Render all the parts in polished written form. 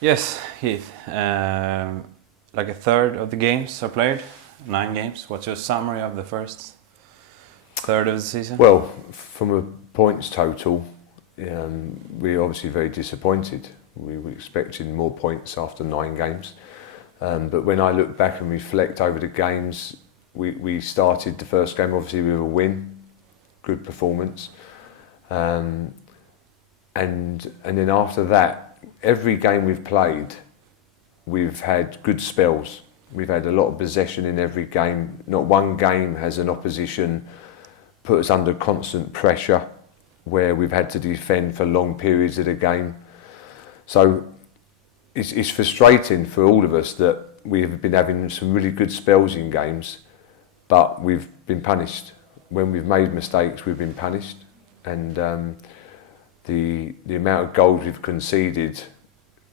Yes, Heath. Like a third of the games are played, 9 games. What's your summary of the first third of the season? Well, from a points total, we're obviously very disappointed. We were expecting more points after 9 games. But when I look back and reflect over the games, we started the first game obviously with a win, good performance. And then after that, every game we've played, we've had good spells. We've had a lot of possession in every game. Not one game has an opposition put us under constant pressure where we've had to defend for long periods of the game. So it's frustrating for all of us that we've been having some really good spells in games, but we've been punished. When we've made mistakes, we've been punished. And the amount of goals we've conceded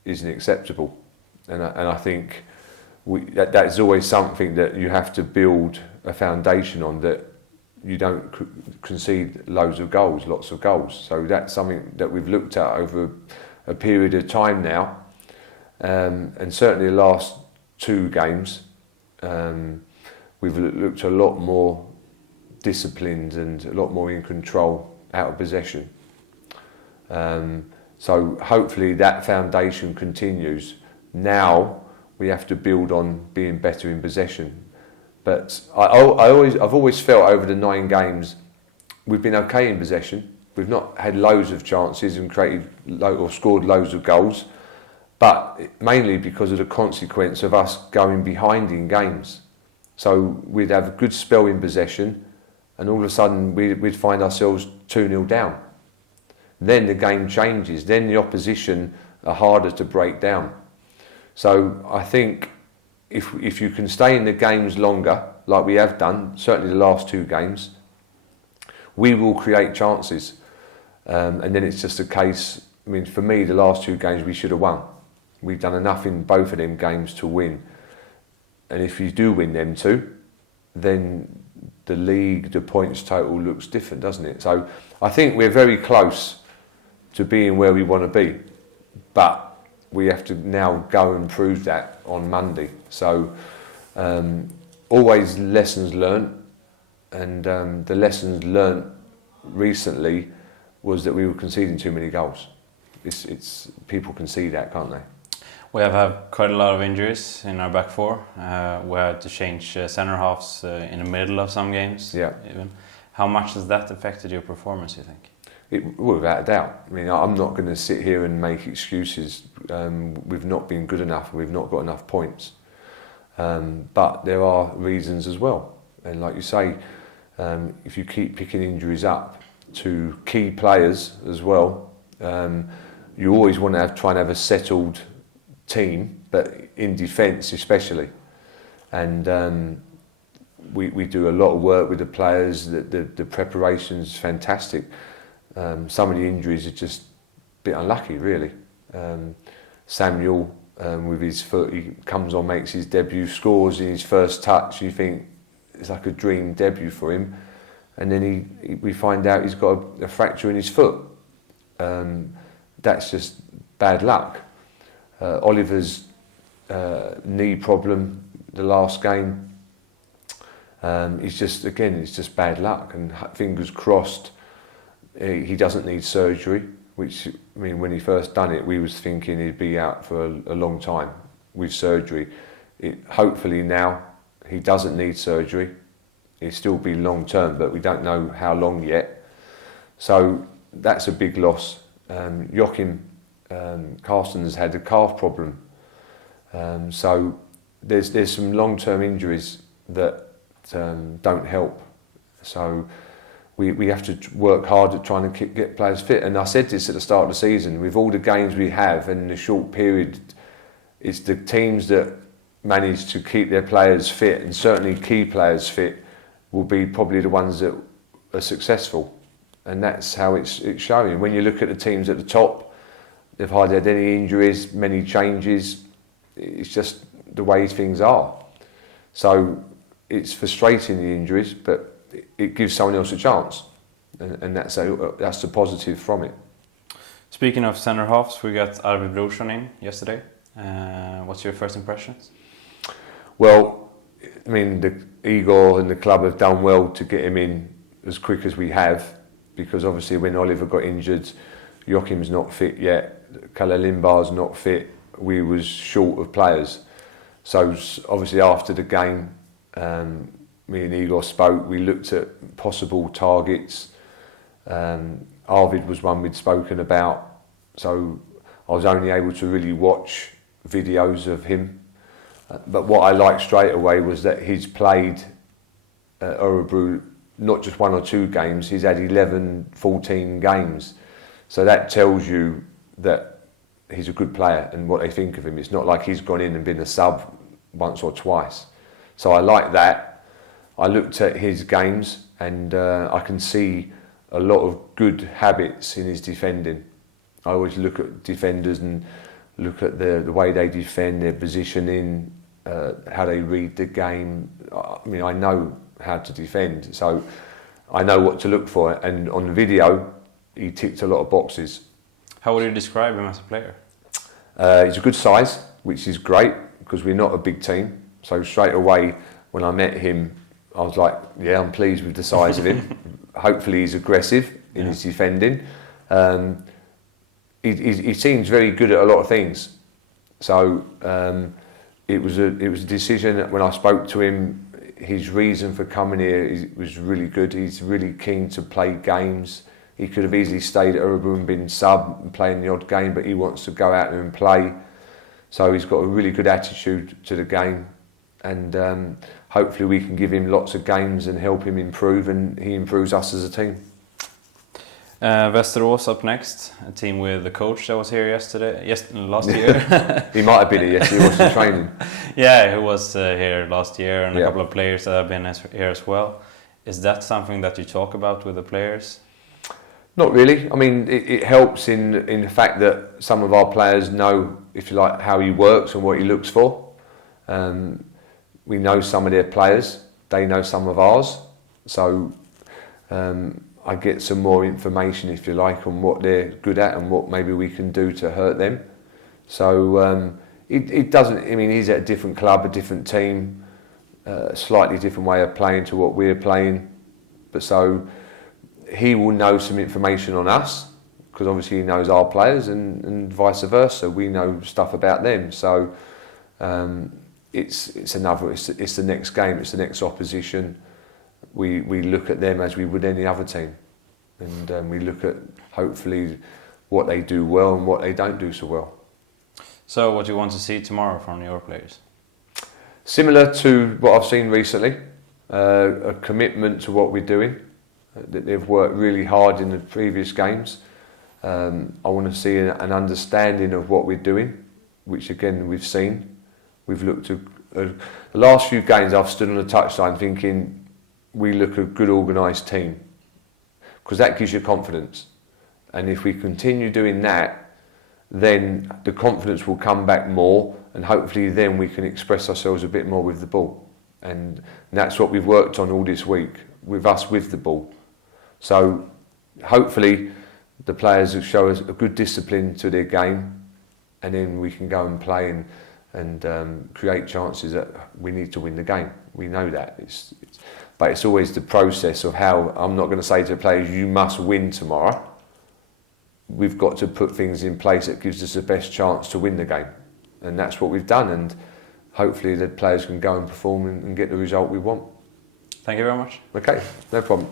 isn't acceptable. And I think that's always something that you have to build a foundation on, that you don't concede loads of goals, lots of goals. So that's something that we've looked at over a period of time now. And certainly the last 2 games, we've looked a lot more disciplined and a lot more in control out of possession. So hopefully that foundation continues. Now we have to build on being better in possession. But I've always felt over the 9 games we've been okay in possession. We've not had loads of chances and created or scored loads of goals, but mainly because of the consequence of us going behind in games. So we'd have a good spell in possession, and all of a sudden we'd find ourselves 2-0 down. Then the game changes. Then the opposition are harder to break down. So I think if you can stay in the games longer, like we have done, certainly the last 2 games, we will create chances. And then it's just a case, I mean, for me, the last 2 games we should have won. We've done enough in both of them games to win. And if you do win them 2, then the league, the points total looks different, doesn't it? So I think we're very close to being where we want to be. But we have to now go and prove that on Monday. So always lessons learnt, and the lessons learnt recently was that we were conceding too many goals. It's people can see that, can't they? We have had quite a lot of injuries in our back 4. We had to change centre halves in the middle of some games. Yeah. Even. How much has that affected your performance, you think? Well, without a doubt. I mean, I'm not going to sit here and make excuses. We've not been good enough. We've not got enough points. But there are reasons as well. And like you say, if you keep picking injuries up to key players as well, you always want to try and have a settled team, but in defence especially. And we do a lot of work with the players. The preparation's fantastic. Some of the injuries are just a bit unlucky, really. Samuel, with his foot, he comes on, makes his debut, scores in his first touch. You think it's like a dream debut for him, and then we find out he's got a fracture in his foot. That's just bad luck. Oliver's knee problem, the last game, it's just bad luck, and fingers crossed he doesn't need surgery, which, I mean, when he first done it, we was thinking he'd be out for a long time with surgery. Hopefully now he doesn't need surgery. It'll still be long term, but we don't know how long yet. So that's a big loss. Joachim Carsten's had a calf problem. So there's some long-term injuries that don't help. So we have to work hard at trying to get players fit. And I said this at the start of the season, with all the games we have and in a short period, it's the teams that manage to keep their players fit, and certainly key players fit, will be probably the ones that are successful. And that's how it's showing. When you look at the teams at the top, they've hardly had any injuries, many changes. It's just the way things are. So it's frustrating, the injuries, but it gives someone else a chance, and that's the positive from it. Speaking of center halves, we got Arvid Brorsson in yesterday. What's your first impressions? Well, I mean, Igor and the club have done well to get him in as quick as we have, because obviously when Oliver got injured, Joachim's not fit yet, Kalle Lindbar's not fit, we was short of players. So obviously after the game, me and Igor spoke, we looked at possible targets. Arvid was one we'd spoken about, so I was only able to really watch videos of him. But what I liked straight away was that he's played at Örebro not just 1 or 2 games, he's had 11, 14 games. So that tells you that he's a good player and what they think of him. It's not like he's gone in and been a sub once or twice. So I like that. I looked at his games and I can see a lot of good habits in his defending. I always look at defenders and look at the way they defend, their positioning, how they read the game. I mean, I know how to defend, so I know what to look for. And on the video, he ticked a lot of boxes. How would you describe him as a player? He's a good size, which is great because we're not a big team. So straight away, when I met him, I was like, yeah, I'm pleased with the size of him. Hopefully he's aggressive in his defending. He seems very good at a lot of things. So it was a decision that when I spoke to him, his reason for coming here was really good. He's really keen to play games. He could have easily stayed at Örebro and been sub and playing the odd game, but he wants to go out there and play. So he's got a really good attitude to the game, and hopefully we can give him lots of games and help him improve, and he improves us as a team. Västerås up next, a team with the coach that was here last year. He might have been here, yes, he was in training. Yeah, he was here last year, and a couple of players that have been here as well. Is that something that you talk about with the players? Not really. I mean, it helps in the fact that some of our players know, if you like, how he works and what he looks for. We know some of their players, they know some of ours. So I get some more information, if you like, on what they're good at and what maybe we can do to hurt them. So it doesn't, I mean, he's at a different club, a different team, a slightly different way of playing to what we're playing. But so he will know some information on us, because obviously he knows our players, and vice versa. We know stuff about them. So it's the next game, it's the next opposition. We look at them as we would any other team, and we look at hopefully what they do well and what they don't do so well. So what do you want to see tomorrow from your players? Similar to what I've seen recently, a commitment to what we're doing. That they've worked really hard in the previous games. I want to see an understanding of what we're doing, which again we've seen. We've looked at the last few games. I've stood on the touchline thinking we look a good organised team, because that gives you confidence. And if we continue doing that, then the confidence will come back more, and hopefully then we can express ourselves a bit more with the ball. And that's what we've worked on all this week, with us with the ball. So hopefully the players will show us a good discipline to their game, and then we can go and play and create chances that we need to win the game. We know that. But it's always the process of how. I'm not going to say to the players, you must win tomorrow. We've got to put things in place that gives us the best chance to win the game. And that's what we've done, and hopefully the players can go and perform and get the result we want. Thank you very much. Okay, no problem.